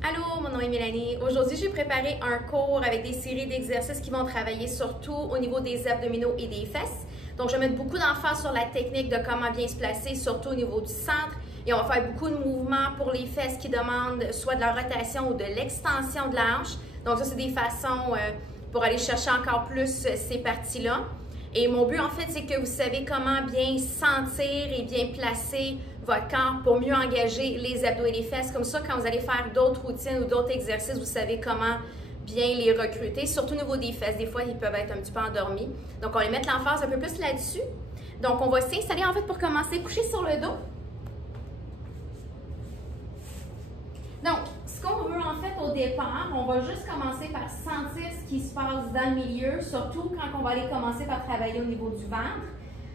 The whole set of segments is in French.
Allô, mon nom est Mélanie. Aujourd'hui, j'ai préparé un cours avec des séries d'exercices qui vont travailler surtout au niveau des abdominaux et des fesses. Donc, je vais mettre beaucoup d'emphase sur la technique de comment bien se placer, surtout au niveau du centre. Et on va faire beaucoup de mouvements pour les fesses qui demandent soit de la rotation ou de l'extension de la hanche. Donc, ça, c'est des façons pour aller chercher encore plus ces parties-là. Et mon but, en fait, c'est que vous savez comment bien sentir et bien placer votre corps pour mieux engager les abdos et les fesses. Comme ça, quand vous allez faire d'autres routines ou d'autres exercices, vous savez comment bien les recruter, surtout au niveau des fesses. Des fois, ils peuvent être un petit peu endormis. Donc, on va mettre l'emphase un peu plus là-dessus. Donc, on va s'installer, en fait, pour commencer, coucher sur le dos. Donc, ce qu'on veut en fait au départ, on va juste commencer par sentir ce qui se passe dans le milieu, surtout quand on va aller commencer par travailler au niveau du ventre.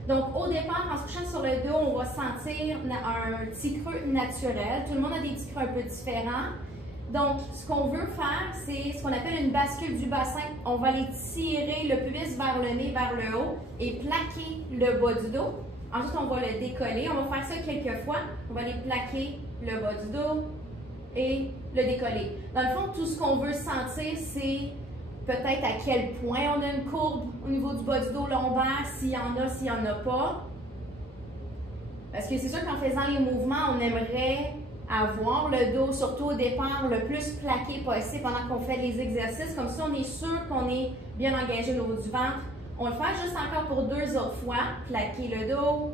Donc, au départ, en se couchant sur le dos, on va sentir un petit creux naturel. Tout le monde a des petits creux un peu différents. Donc, ce qu'on veut faire, c'est ce qu'on appelle une bascule du bassin. On va aller tirer le pubis vers le nez, vers le haut et plaquer le bas du dos. Ensuite, on va le décoller. On va faire ça quelques fois. On va aller plaquer le bas du dos et le décoller. Dans le fond, tout ce qu'on veut sentir, c'est peut-être à quel point on a une courbe au niveau du bas du dos lombaire, s'il y en a, s'il n'y en a pas. Parce que c'est sûr qu'en faisant les mouvements, on aimerait avoir le dos, surtout au départ, le plus plaqué possible pendant qu'on fait les exercices. Comme ça, on est sûr qu'on est bien engagé au niveau du ventre. On le fait juste encore pour 2 autres fois. Plaquer le dos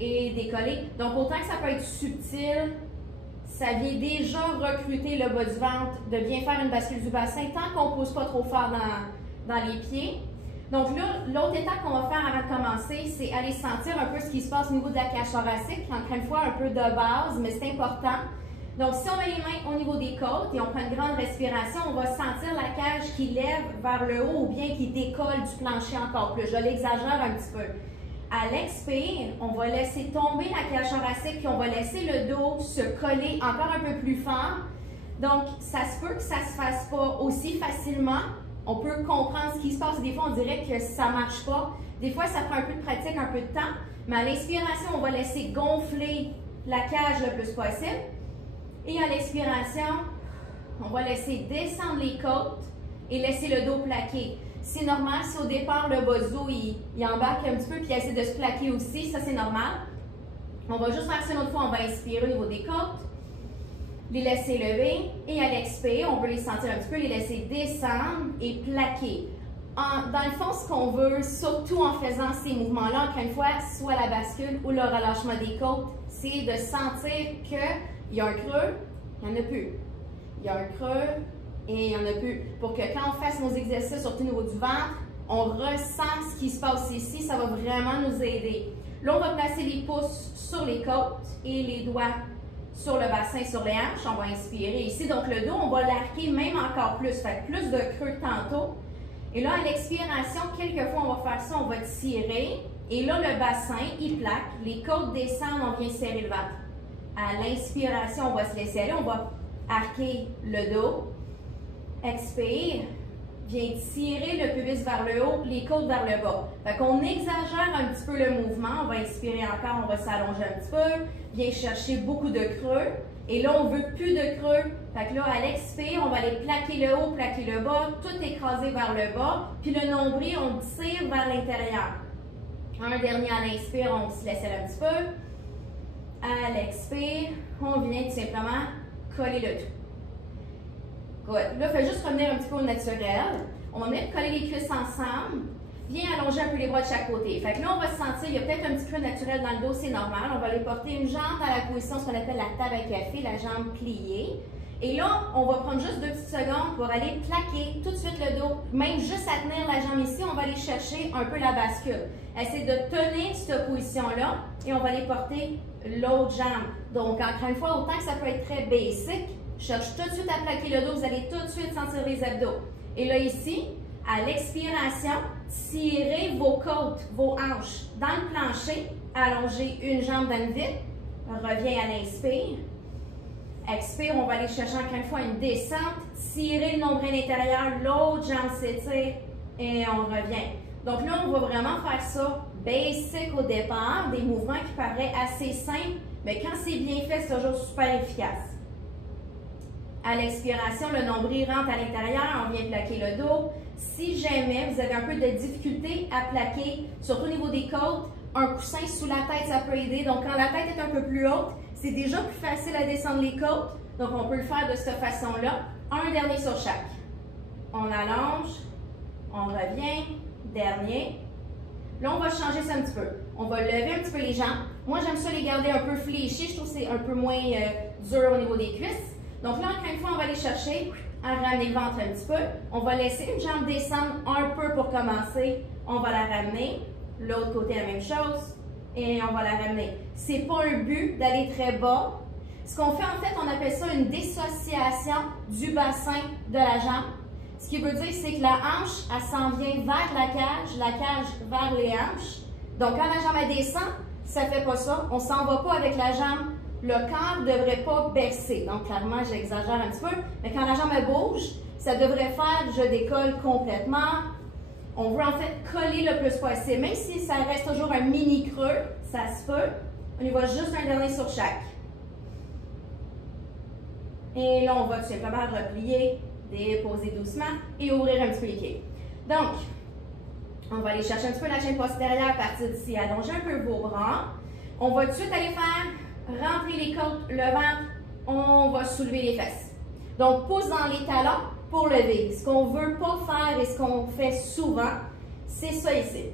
et décoller. Donc, autant que ça peut être subtil, ça vient déjà recruter le bas du ventre, de bien faire une bascule du bassin tant qu'on ne pose pas trop fort dans les pieds. Donc là, l'autre étape qu'on va faire avant de commencer, c'est aller sentir un peu ce qui se passe au niveau de la cage thoracique. Encore une fois, un peu de base, mais c'est important. Donc si on met les mains au niveau des côtes et on prend une grande respiration, on va sentir la cage qui lève vers le haut ou bien qui décolle du plancher encore plus. Je l'exagère un petit peu. À l'expire, on va laisser tomber la cage thoracique puis on va laisser le dos se coller encore un peu plus fort. Donc, ça se peut que ça ne se fasse pas aussi facilement. On peut comprendre ce qui se passe. Des fois, on dirait que ça ne marche pas. Des fois, ça prend un peu de pratique, un peu de temps. Mais à l'inspiration, on va laisser gonfler la cage le plus possible. Et à l'expiration, on va laisser descendre les côtes et laisser le dos plaqué. C'est normal si au départ, le bas du dos, il embarque un petit peu puis il essaie de se plaquer aussi. Ça, c'est normal. On va juste faire ça une autre fois. On va inspirer au niveau des côtes, les laisser lever. Et à l'expire, on peut les sentir un petit peu, les laisser descendre et plaquer. Dans le fond, ce qu'on veut, surtout en faisant ces mouvements-là, encore une fois, soit la bascule ou le relâchement des côtes, c'est de sentir qu'il y a un creux, il n'y en a plus. Il y a un creux, et il n'y en a plus. Pour que quand on fasse nos exercices, surtout au niveau du ventre, on ressent ce qui se passe ici. Ça va vraiment nous aider. Là, on va placer les pouces sur les côtes et les doigts sur le bassin, sur les hanches. On va inspirer ici. Donc, le dos, on va l'arquer même encore plus. Fait plus de creux que tantôt. Et là, à l'expiration, quelquefois, on va faire ça. On va tirer. Et là, le bassin, il plaque. Les côtes descendent. On vient serrer le ventre. À l'inspiration, on va se laisser aller. On va arquer le dos. Expire, viens tirer le pubis vers le haut, les côtes vers le bas. Fait qu'on exagère un petit peu le mouvement. On va inspirer encore, on va s'allonger un petit peu. Viens chercher beaucoup de creux. Et là, on veut plus de creux. Fait que là, à l'expire, on va aller plaquer le haut, plaquer le bas, tout écraser vers le bas. Puis le nombril, on tire vers l'intérieur. Un dernier à l'inspire, on se laisse aller un petit peu. À l'expire, on vient tout simplement coller le tout. Good. Là, il faut juste revenir un petit peu au naturel. On va mettre coller les cuisses ensemble. Viens allonger un peu les bras de chaque côté. Fait que là, on va se sentir, il y a peut-être un petit creux naturel dans le dos, c'est normal. On va aller porter une jambe à la position, ce qu'on appelle la table à café, la jambe pliée. Et là, on va prendre juste 2 petites secondes pour aller plaquer tout de suite le dos. Même juste à tenir la jambe ici, on va aller chercher un peu la bascule. Essayez de tenir cette position-là et on va aller porter l'autre jambe. Donc, encore une fois, autant que ça peut être très basic, cherche tout de suite à plaquer le dos, vous allez tout de suite sentir les abdos. Et là, ici, à l'expiration, tirez vos côtes, vos hanches dans le plancher, allongez une jambe dans le vide, reviens à l'inspire. Expire, on va aller chercher encore une fois une descente, tirer le nombril intérieur, l'autre jambe s'étire et on revient. Donc là, on va vraiment faire ça basic au départ, des mouvements qui paraissent assez simples, mais quand c'est bien fait, c'est toujours super efficace. À l'expiration, le nombril rentre à l'intérieur, on vient plaquer le dos. Si jamais vous avez un peu de difficulté à plaquer, surtout au niveau des côtes, un coussin sous la tête, ça peut aider. Donc, quand la tête est un peu plus haute, c'est déjà plus facile à descendre les côtes. Donc, on peut le faire de cette façon-là. Un dernier sur chaque. On allonge, on revient, dernier. Là, on va changer ça un petit peu. On va lever un petit peu les jambes. Moi, j'aime ça les garder un peu fléchis. Je trouve que c'est un peu moins dur au niveau des cuisses. Donc là, encore une fois, on va aller chercher à ramener le ventre un petit peu. On va laisser une jambe descendre un peu pour commencer. On va la ramener. L'autre côté, la même chose. Et on va la ramener. C'est pas un but d'aller très bas. Ce qu'on fait, en fait, on appelle ça une dissociation du bassin de la jambe. Ce qui veut dire, c'est que la hanche, elle s'en vient vers la cage vers les hanches. Donc, quand la jambe elle descend, ça ne fait pas ça. On ne s'en va pas avec la jambe. Le corps ne devrait pas baisser. Donc, clairement, j'exagère un petit peu. Mais quand la jambe elle bouge, ça devrait faire je décolle complètement. On veut en fait coller le plus possible. Même si ça reste toujours un mini creux, ça se peut. On y va juste un dernier sur chaque. Et là, on va tout simplement replier, déposer doucement et ouvrir un petit peu les pieds. Donc, on va aller chercher un petit peu la chaîne postérieure à partir d'ici. Allonger un peu vos bras. On va tout de suite aller faire rentrer les côtes, le ventre. On va soulever les fesses. Donc, pouce dans les talons pour lever. Ce qu'on ne veut pas faire et ce qu'on fait souvent, c'est ça ici.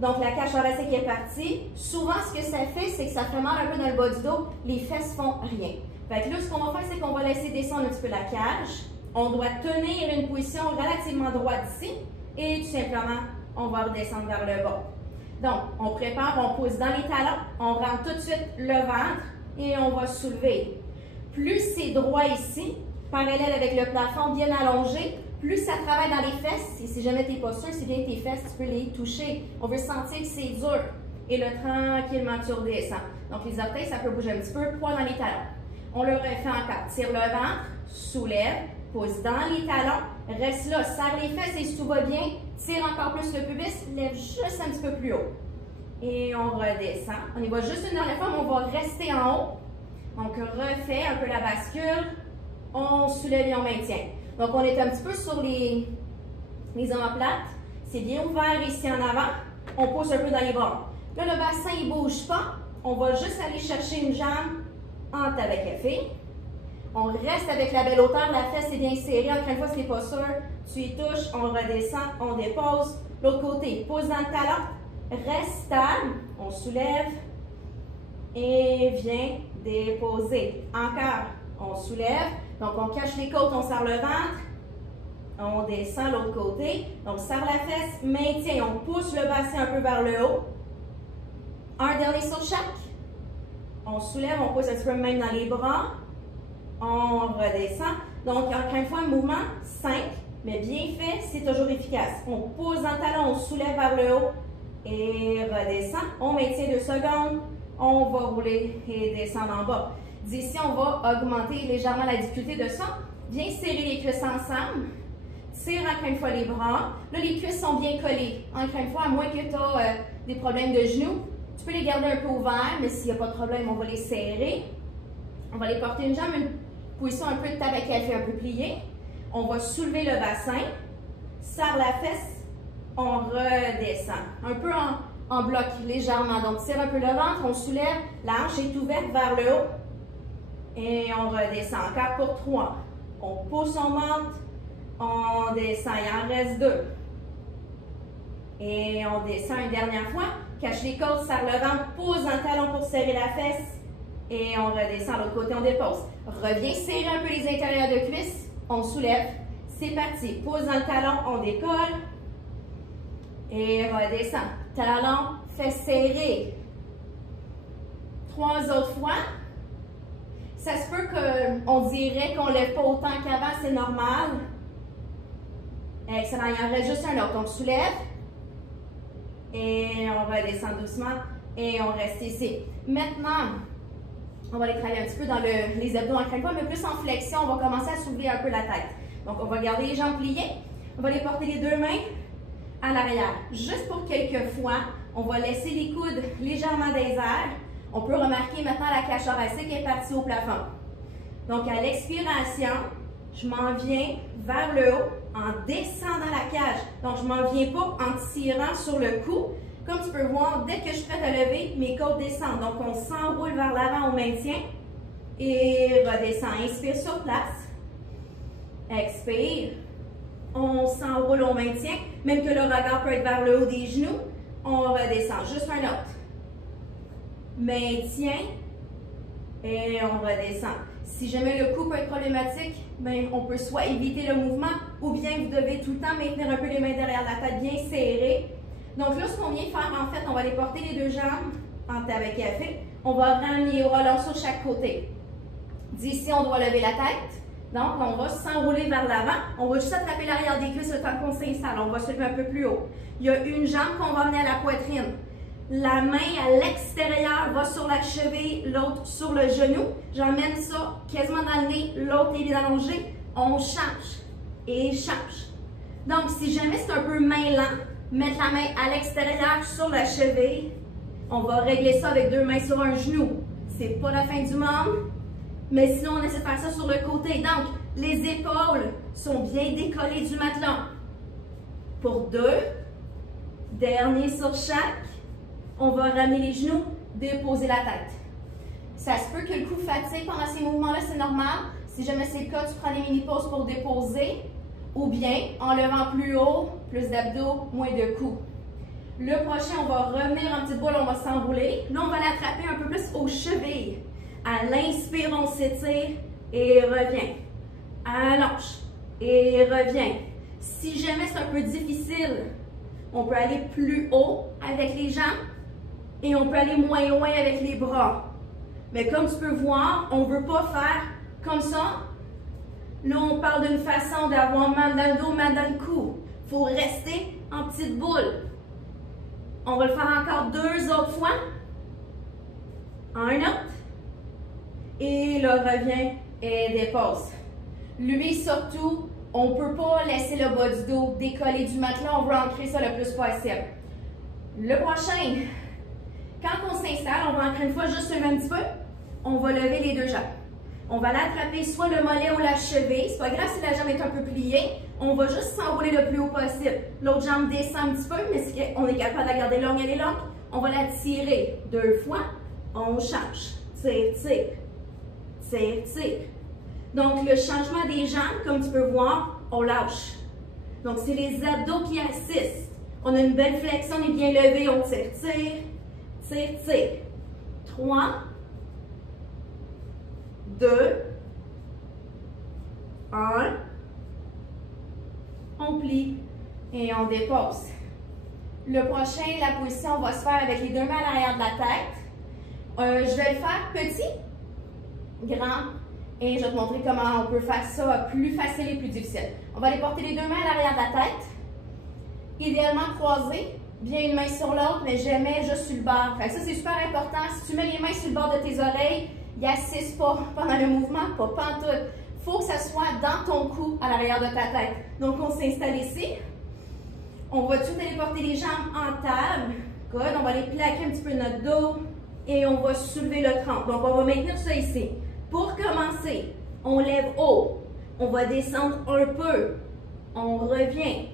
Donc, la cage thoracique est partie. Souvent, ce que ça fait, c'est que ça fait mal un peu dans le bas du dos. Les fesses font rien. Fait que là, ce qu'on va faire, c'est qu'on va laisser descendre un petit peu la cage. On doit tenir une position relativement droite ici. Et tout simplement, on va redescendre vers le bas. Donc, on prépare, on pousse dans les talons. On rentre tout de suite le ventre et on va soulever. Plus c'est droit ici, parallèle avec le plafond bien allongé, plus ça travaille dans les fesses. Et si jamais tu n'es pas sûr, c'est bien tes fesses, tu peux les toucher. On veut sentir que c'est dur. Et là, tranquillement, tu redescends. Donc, les orteils, ça peut bouger un petit peu. Poids dans les talons. On le refait encore. Tire le ventre, soulève, pousse dans les talons, reste là, serre les fesses et si tout va bien, tire encore plus le pubis, lève juste un petit peu plus haut. Et on redescend. On y va juste une dernière fois, mais on va rester en haut. Donc, refait un peu la bascule. On soulève et on maintient. Donc, on est un petit peu sur les omoplates. C'est bien ouvert ici en avant. On pousse un peu dans les bras. Là, le bassin, il ne bouge pas. On va juste aller chercher une jambe entre avec café. On reste avec la belle hauteur. La fesse est bien serrée. Encore une fois, si tu n'es pas sûr, tu y touches. On redescend, on dépose. L'autre côté, pousse dans le talon. Reste stable. On soulève. Et viens déposer. Encore, on soulève. Donc, on cache les côtes, on serre le ventre. On descend l'autre côté. Donc, serre la fesse, maintient. On pousse le bassin un peu vers le haut. Un dernier sur chaque. On soulève, on pousse un petit peu même dans les bras. On redescend. Donc, encore une fois, un mouvement simple, mais bien fait, c'est toujours efficace. On pousse dans le talon, on soulève vers le haut et redescend. On maintient 2 secondes. On va rouler et descendre en bas. D'ici, on va augmenter légèrement la difficulté de ça. Bien serrer les cuisses ensemble. Tire encore une fois les bras. Là, les cuisses sont bien collées. Encore une fois, à moins que tu aies des problèmes de genoux, tu peux les garder un peu ouverts, mais s'il n'y a pas de problème, on va les serrer. On va les porter une jambe, une position un peu de table à café, un peu pliée. On va soulever le bassin. Serre la fesse. On redescend. Un peu en bloc, légèrement. Donc, tire un peu le ventre, on soulève. La hanche est ouverte vers le haut. Et on redescend. Encore pour 3. On pousse, on monte. On descend. Il en reste 2. Et on descend une dernière fois. Cache les côtes, serre le ventre, pousse dans le talon pour serrer la fesse. Et on redescend. L'autre côté, on dépose. Reviens serrer un peu les intérieurs de cuisses. On soulève. C'est parti. Pousse dans le talon, on décolle. Et redescend. Talon, fesse serrée. 3 autres fois. Ça se peut qu'on dirait qu'on ne lève pas autant qu'avant, c'est normal. Excellent, il en reste juste un autre. On soulève. Et on redescend doucement. Et on reste ici. Maintenant, on va aller travailler un petit peu dans les abdos encore une fois, mais plus en flexion. On va commencer à soulever un peu la tête. Donc, on va garder les jambes pliées. On va les porter les 2 mains à l'arrière. Juste pour quelques fois, on va laisser les coudes légèrement des airs. On peut remarquer maintenant la cage thoracique est partie au plafond. Donc, à l'expiration, je m'en viens vers le haut en descendant la cage. Donc, je ne m'en viens pas en tirant sur le cou. Comme tu peux voir, dès que je suis prête à lever, mes côtes descendent. Donc, on s'enroule vers l'avant, on maintient et redescend. Inspire sur place. Expire. On s'enroule, on maintient. Même que le regard peut être vers le haut des genoux, on redescend. Juste un autre. Maintient et on redescend. Si jamais le cou peut être problématique, ben, on peut soit éviter le mouvement ou bien vous devez tout le temps maintenir un peu les mains derrière la tête bien serrées. Donc là, ce qu'on vient faire, en fait, on va aller porter les deux jambes en tête avec café. On va ramener au relâche sur chaque côté. D'ici, on doit lever la tête. Donc, on va s'enrouler vers l'avant. On va juste attraper l'arrière des cuisses le temps qu'on s'installe. On va se lever un peu plus haut. Il y a une jambe qu'on va amener à la poitrine. La main à l'extérieur va sur la cheville, l'autre sur le genou. J'emmène ça quasiment dans le nez, l'autre est bien allongé. On change et change. Donc, si jamais c'est un peu main lent, mettre la main à l'extérieur sur la cheville. On va régler ça avec deux mains sur un genou. C'est pas la fin du monde, mais sinon on essaie de faire ça sur le côté. Donc, les épaules sont bien décollées du matelas. Pour deux, dernier sur chaque, on va ramener les genoux, déposer la tête. Ça se peut que le cou fatigue pendant ces mouvements-là, c'est normal. Si jamais c'est le cas, tu prends des mini-pauses pour déposer. Ou bien, en levant plus haut, plus d'abdos, moins de coups. Le prochain, on va revenir en petite boule, on va s'enrouler. Là, on va l'attraper un peu plus aux chevilles. À l'inspire, on s'étire et revient. Allonge et revient. Si jamais c'est un peu difficile, on peut aller plus haut avec les jambes et on peut aller moins loin avec les bras. Mais comme tu peux voir, on ne veut pas faire comme ça. Là, on parle d'une façon d'avoir mal dans le dos, mal dans le cou. Il faut rester en petite boule. On va le faire encore deux autres fois. Un autre. Et là, revient et dépose. Lui, surtout, on ne peut pas laisser le bas du dos décoller du matelas. On veut ancrer ça le plus possible. Le prochain, quand on s'installe, on va ancrer une fois juste lever un petit peu. On va lever les deux jambes. On va l'attraper soit le mollet ou la cheville. C'est pas grave si la jambe est un peu pliée. On va juste s'enrouler le plus haut possible. L'autre jambe descend un petit peu, mais si on est capable de la garder longue, elle est longue. On va la tirer deux fois. On change. Tire, tire. Tire, tire. Donc, le changement des jambes, comme tu peux voir, on lâche. Donc, c'est les abdos qui assistent. On a une belle flexion, on est bien levé. On tire, tire, tire, tire. 3, 2, 1, on plie et on dépose. Le prochain, la position, on va se faire avec les deux mains à l'arrière de la tête. Je vais le faire petit, grand, et je vais te montrer comment on peut faire ça plus facile et plus difficile. On va aller porter les deux mains à l'arrière de la tête, idéalement croisées, bien une main sur l'autre, mais jamais juste sur le bord. Fait que ça, c'est super important. Si tu mets les mains sur le bord de tes oreilles, ils n'assistent pas pendant le mouvement, pas pantoute. Il faut que ça soit dans ton cou, à l'arrière de ta tête. Donc, on s'installe ici. On va tout aller porter les jambes en table. Good. On va aller plaquer un petit peu notre dos et on va soulever le tronc. Donc, on va maintenir ça ici. Pour commencer, on lève haut. On va descendre un peu. On revient.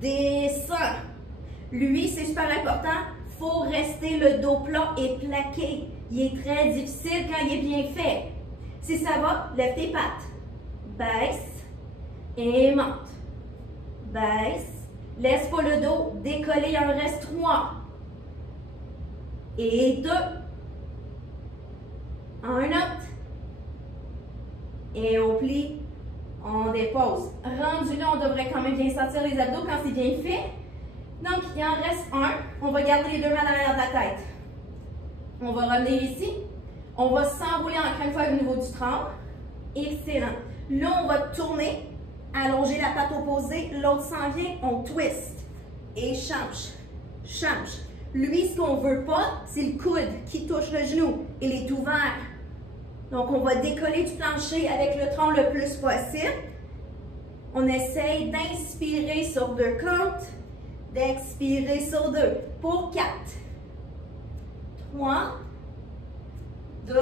Descend. Lui, c'est super important. Il faut rester le dos plat et plaqué. Il est très difficile quand il est bien fait. Si ça va, lève tes pattes. Baisse et monte. Baisse. Laisse pas le dos décoller, il en reste 3. Et 2. Un autre. Et on plie, on dépose. Rendu là, on devrait quand même bien sentir les abdos quand c'est bien fait. Donc, il en reste un. On va garder les deux mains à l'arrière de la tête. On va revenir ici. On va s'enrouler encore une fois au niveau du tronc. Excellent. Là, on va tourner, allonger la patte opposée. L'autre s'en vient, on twist. Et change. Change. Lui, ce qu'on ne veut pas, c'est le coude qui touche le genou. Il est ouvert. Donc, on va décoller du plancher avec le tronc le plus possible. On essaye d'inspirer sur 2 comptes, d'expirer sur 2. Pour 4. 3, 2,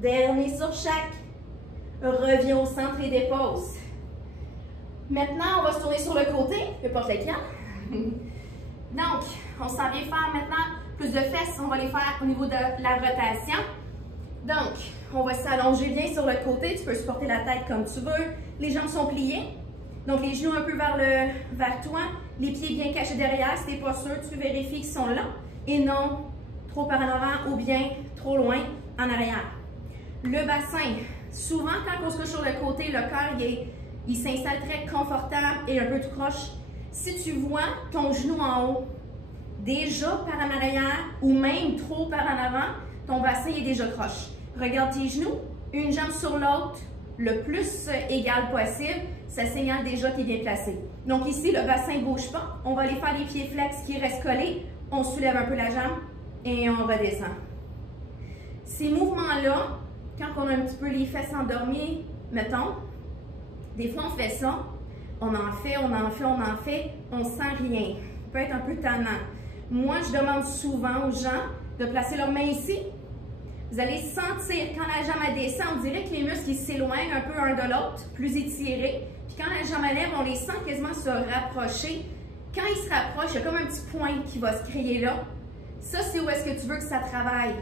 dernier sur chaque. Reviens au centre et dépose. Maintenant, on va se tourner sur le côté, peu importe lequel. Donc, on s'en vient faire maintenant plus de fesses, on va les faire au niveau de la rotation. Donc, on va s'allonger bien sur le côté, tu peux supporter la tête comme tu veux. Les jambes sont pliées, donc les genoux un peu vers toi, les pieds bien cachés derrière. Si tu n'es pas sûr, tu vérifies qu'ils sont là et non trop par en avant ou bien trop loin en arrière. Le bassin, souvent quand on se couche sur le côté, le cœur il s'installe très confortable et un peu tout croche. Si tu vois ton genou en haut, déjà par en arrière ou même trop par en avant, ton bassin est déjà croche. Regarde tes genoux, une jambe sur l'autre, le plus égal possible, ça signale déjà que tu es bien placé. Donc ici, le bassin ne bouge pas. On va aller faire les pieds flex qui restent collés. On soulève un peu la jambe et on redescend. Ces mouvements-là, quand on a un petit peu les fesses endormies, mettons, des fois on fait ça, on en fait, on sent rien. Ça peut être un peu tannant. Moi, je demande souvent aux gens de placer leurs mains ici. Vous allez sentir, quand la jambe descend, on dirait que les muscles s'éloignent un peu un de l'autre, plus étirés. Puis quand la jambe lève, on les sent quasiment se rapprocher. Quand ils se rapprochent, il y a comme un petit point qui va se créer là. Ça, c'est où est-ce que tu veux que ça travaille.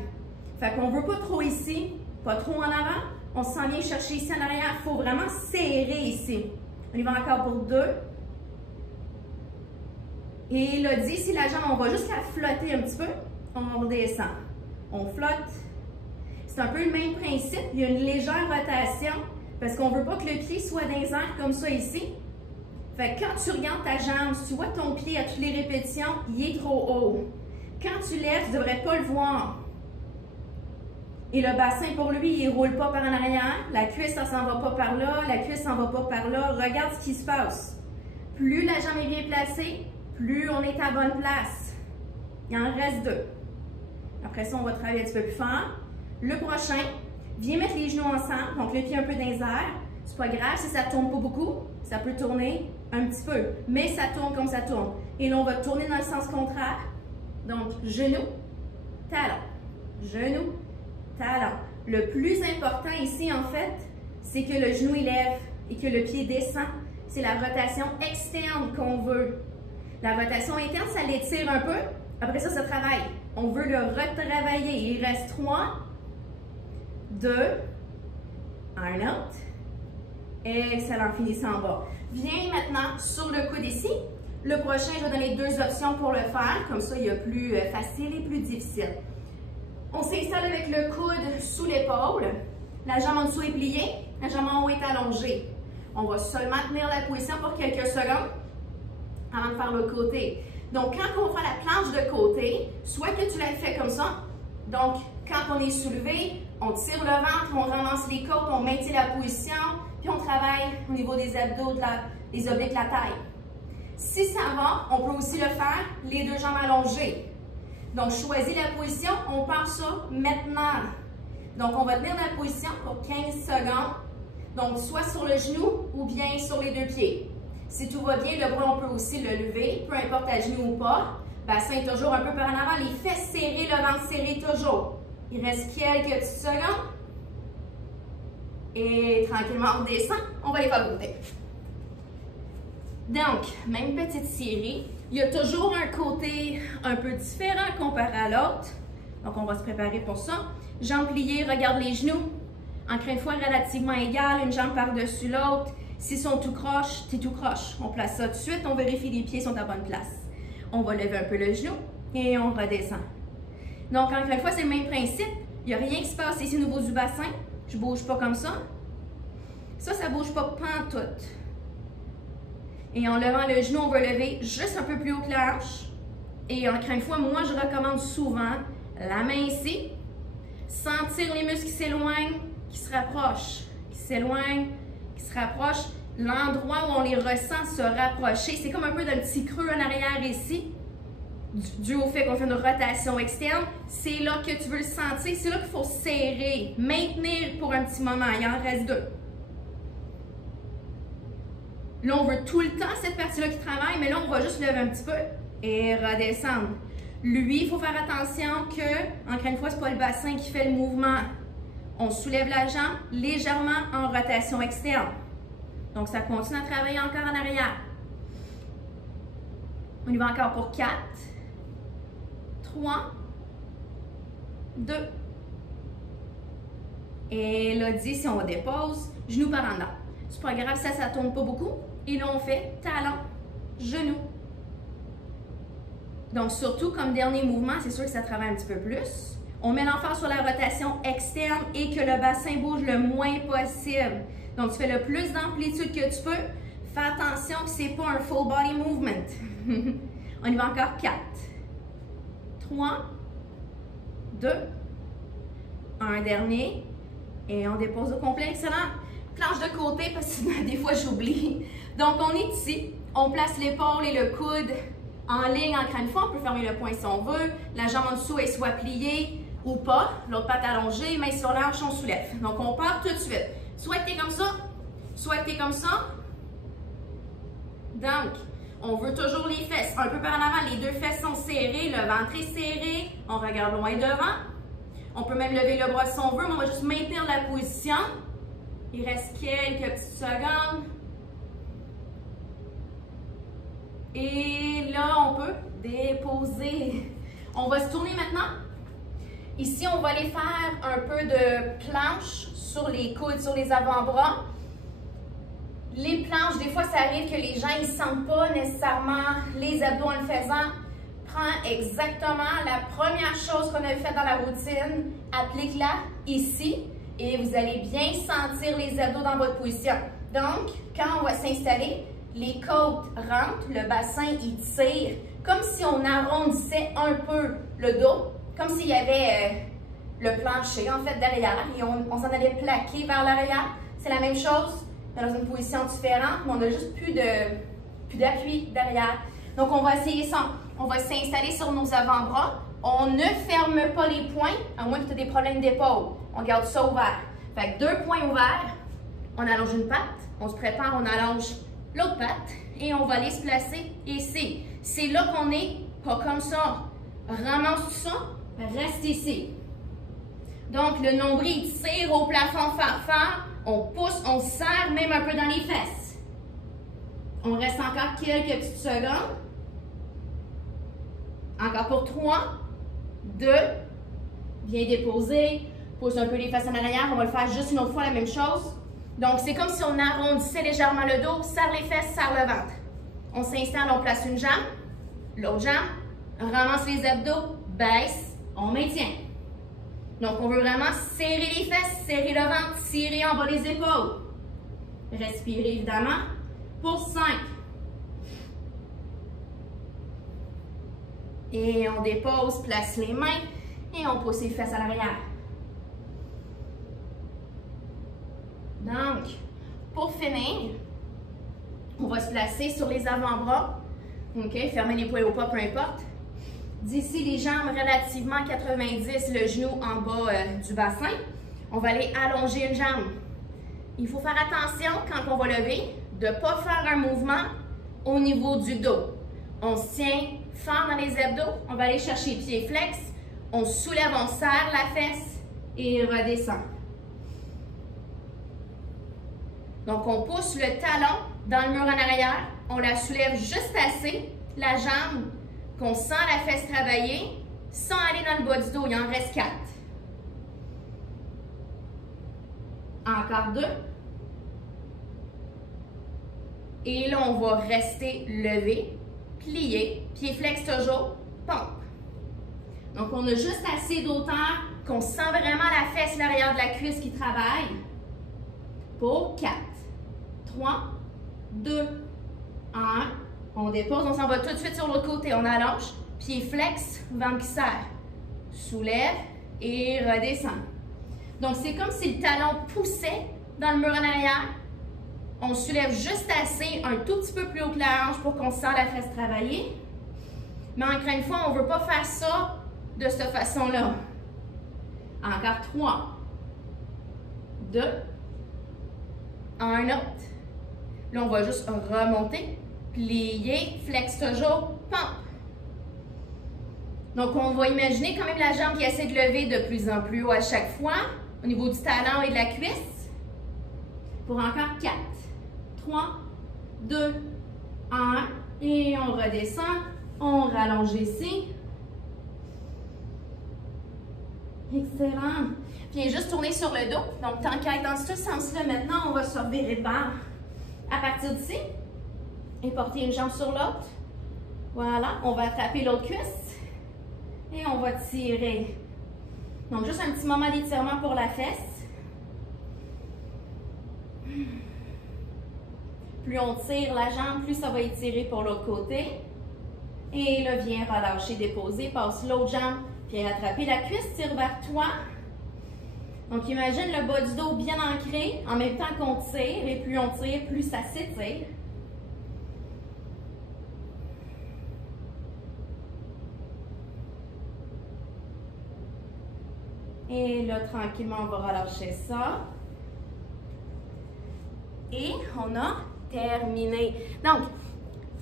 Fait qu'on ne veut pas trop ici, pas trop en avant. On s'en vient chercher ici en arrière. Il faut vraiment serrer ici. On y va encore pour 2. Et là, d'ici la jambe, on va juste la flotter un petit peu. On redescend. On flotte. C'est un peu le même principe. Il y a une légère rotation parce qu'on ne veut pas que le pied soit dans les airs comme ça ici. Fait que quand tu regardes ta jambe, si tu vois ton pied à toutes les répétitions, il est trop haut. Quand tu lèves, tu ne devrais pas le voir. Et le bassin, pour lui, il ne roule pas par en arrière. La cuisse, ça ne s'en va pas par là. La cuisse s'en va pas par là. Regarde ce qui se passe. Plus la jambe est bien placée, plus on est à bonne place. Il en reste 2. Après ça, on va travailler un petit peu plus fort. Le prochain, viens mettre les genoux ensemble, donc le pied un peu dans les airs. C'est pas grave si ça ne tourne pas beaucoup, ça peut tourner un petit peu, mais ça tourne comme ça tourne. Et là, on va tourner dans le sens contraire. Donc, genou, talon, genou, talon. Le plus important ici, en fait, c'est que le genou élève et que le pied descend. C'est la rotation externe qu'on veut. La rotation interne, ça l'étire un peu. Après ça, ça travaille. On veut le retravailler. Il reste 3, 2, un autre. Excellent, finissez en bas. Viens maintenant sur le coude ici. Le prochain, je vais donner 2 options pour le faire. Comme ça, il y a plus facile et plus difficile. On s'installe avec le coude sous l'épaule. La jambe en dessous est pliée. La jambe en haut est allongée. On va seulement tenir la position pour quelques secondes avant de faire le côté. Donc, quand on fait la planche de côté, soit que tu la fais comme ça. Donc, quand on est soulevé, on tire le ventre, on ramasse les côtes, on maintient la position, puis on travaille au niveau des abdos, des obliques de la taille. Si ça va, on peut aussi le faire les 2 jambes allongées. Donc, choisis la position, on part ça maintenant. Donc, on va tenir la position pour 15 secondes. Donc, soit sur le genou ou bien sur les 2 pieds. Si tout va bien, le bras, on peut aussi le lever, peu importe à genoux ou pas. Bassin toujours un peu par en avant, les fesses serrées, le ventre serré toujours. Il reste quelques petites secondes. Et tranquillement, on descend. On va les faire goûter. Donc, même petite série. Il y a toujours un côté un peu différent comparé à l'autre. Donc, on va se préparer pour ça. Jambes pliées, regarde les genoux. Encore une fois, relativement égal, une jambe par-dessus l'autre. S'ils sont tout croche, t'es tout croche. On place ça tout de suite, on vérifie les pieds sont à bonne place. On va lever un peu le genou et on redescend. Donc, encore une fois, c'est le même principe. Il n'y a rien qui se passe ici au niveau du bassin. Je ne bouge pas comme ça. Ça ne bouge pas pantoute. Et en levant le genou, on va lever juste un peu plus haut que la hanche. Et encore une fois, moi, je recommande souvent la main ici. Sentir les muscles qui s'éloignent, qui se rapprochent, qui s'éloignent, qui se rapprochent. L'endroit où on les ressent se rapprocher, c'est comme un peu d'un petit creux en arrière ici. Dû au fait qu'on fait une rotation externe, c'est là que tu veux le sentir, c'est là qu'il faut serrer, maintenir pour un petit moment, il en reste 2. Là, on veut tout le temps cette partie-là qui travaille, mais là, on va juste lever un petit peu et redescendre. Lui, il faut faire attention que, encore une fois, ce n'est pas le bassin qui fait le mouvement. On soulève la jambe légèrement en rotation externe. Donc, ça continue à travailler encore en arrière. On y va encore pour 4, 3, 2. Et là, 10, si on dépose, genou par en dedans. C'est pas grave, ça ne tourne pas beaucoup. Et là, on fait talon, genou. Donc, surtout comme dernier mouvement, c'est sûr que ça travaille un petit peu plus. On met l'emphase sur la rotation externe et que le bassin bouge le moins possible. Donc, tu fais le plus d'amplitude que tu peux. Fais attention que ce n'est pas un full body movement. On y va encore 4, 3, 2, un dernier. Et on dépose au complet. Excellent. Planche de côté parce que des fois j'oublie. Donc, on est ici. On place l'épaule et le coude en ligne, encore une fois. On peut fermer le poing si on veut. La jambe en dessous est soit pliée ou pas. L'autre patte allongée, main sur l'hanche, on soulève. Donc, on part tout de suite. Soit que tu es comme ça, soit que tu es comme ça. Donc, on veut toujours les fesses un peu par en avant. Les deux fesses sont serrées, le ventre est serré. On regarde loin devant. On peut même lever le bras si on veut, mais on va juste maintenir la position. Il reste quelques petites secondes. Et là, on peut déposer. On va se tourner maintenant. Ici, on va aller faire un peu de planche sur les coudes, sur les avant-bras. Les planches, des fois, ça arrive que les gens ne sentent pas nécessairement les abdos en le faisant. Prends exactement la première chose qu'on a faite dans la routine, applique-la ici et vous allez bien sentir les abdos dans votre position. Donc, quand on va s'installer, les côtes rentrent, le bassin il tire, comme si on arrondissait un peu le dos, comme s'il y avait le plancher en fait derrière et on s'en allait plaquer vers l'arrière. C'est la même chose, mais dans une position différente, mais on n'a juste plus d'appui derrière. Donc, on va essayer ça. On va s'installer sur nos avant-bras. On ne ferme pas les poings, à moins que tu aies des problèmes d'épaule. On garde ça ouvert. Fait que 2 poings ouverts, on allonge une patte, on se prépare, on allonge l'autre patte et on va aller se placer ici. C'est là qu'on est, pas comme ça. Ramasse tout ça, reste ici. Donc, le nombril tire au plafond fort, on pousse, on serre même un peu dans les fesses. On reste encore quelques petites secondes. Encore pour 3, 2, bien déposer, pousse un peu les fesses en arrière, on va le faire juste une autre fois la même chose. Donc c'est comme si on arrondissait légèrement le dos, serre les fesses, serre le ventre. On s'installe, on place une jambe, l'autre jambe, ramasse les abdos, baisse, on maintient. Donc on veut vraiment serrer les fesses, serrer le ventre, tirer en bas des épaules. Respirez évidemment pour 5. Et on dépose, place les mains et on pousse les fesses à l'arrière. Donc, pour finir, on va se placer sur les avant-bras. OK, fermez les poings au pas, peu importe. D'ici les jambes relativement 90, le genou en bas du bassin. On va aller allonger une jambe. Il faut faire attention quand on va lever de ne pas faire un mouvement au niveau du dos. On se tient fort dans les abdos, on va aller chercher pieds flex, on soulève, on serre la fesse et il redescend. Donc on pousse le talon dans le mur en arrière, on la soulève juste assez, la jambe, qu'on sent la fesse travailler, sans aller dans le bas du dos, il en reste 4. Encore 2. Et là, on va rester levé, plié, pied flex toujours, pompe. Donc, on a juste assez d'auteur qu'on sent vraiment la fesse, l'arrière de la cuisse qui travaille. Pour 4, 3, 2, 1. On dépose, on s'en va tout de suite sur l'autre côté. On allonge, pied flex, ventre qui serre. Soulève et redescend. Donc, c'est comme si le talon poussait dans le mur en arrière. On soulève juste assez, un tout petit peu plus haut que la hanche pour qu'on sente la fesse travailler. Mais encore une fois, on ne veut pas faire ça de cette façon-là. Encore 3, 2, un autre. Là, on va juste remonter, plier, flex toujours, pompe. Donc, on va imaginer quand même la jambe qui essaie de lever de plus en plus haut à chaque fois. au niveau du talon et de la cuisse. Pour encore 4, 3, 2, 1. Et on redescend. On rallonge ici. Excellent. Viens juste tourner sur le dos. Donc, tant qu'à être dans ce sens-là, maintenant, on va se revirer de bord à partir d'ici. Et porter une jambe sur l'autre. Voilà. On va attraper l'autre cuisse. Et on va tirer. Donc, juste un petit moment d'étirement pour la fesse. Plus on tire la jambe, plus ça va étirer pour l'autre côté. Et là, viens relâcher, déposer. Passe l'autre jambe. Viens attraper la cuisse, tire vers toi. Donc, imagine le bas du dos bien ancré en même temps qu'on tire. Et plus on tire, plus ça s'étire. Et là, tranquillement, on va relâcher ça. Et on a terminé. Donc,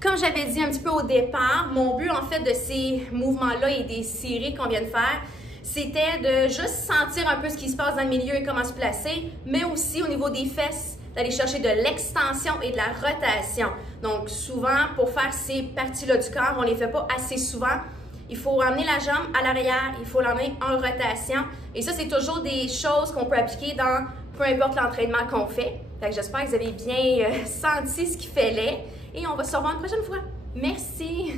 comme j'avais dit un petit peu au départ, mon but en fait de ces mouvements-là et des séries qu'on vient de faire, c'était de juste sentir un peu ce qui se passe dans le milieu et comment se placer, mais aussi au niveau des fesses, d'aller chercher de l'extension et de la rotation. Donc souvent, pour faire ces parties-là du corps, on ne les fait pas assez souvent. Il faut amener la jambe à l'arrière, il faut l'emmener en rotation. Et ça, c'est toujours des choses qu'on peut appliquer dans peu importe l'entraînement qu'on fait. J'espère que vous avez bien senti ce qu'il fallait. Et on va se revoir une prochaine fois. Merci!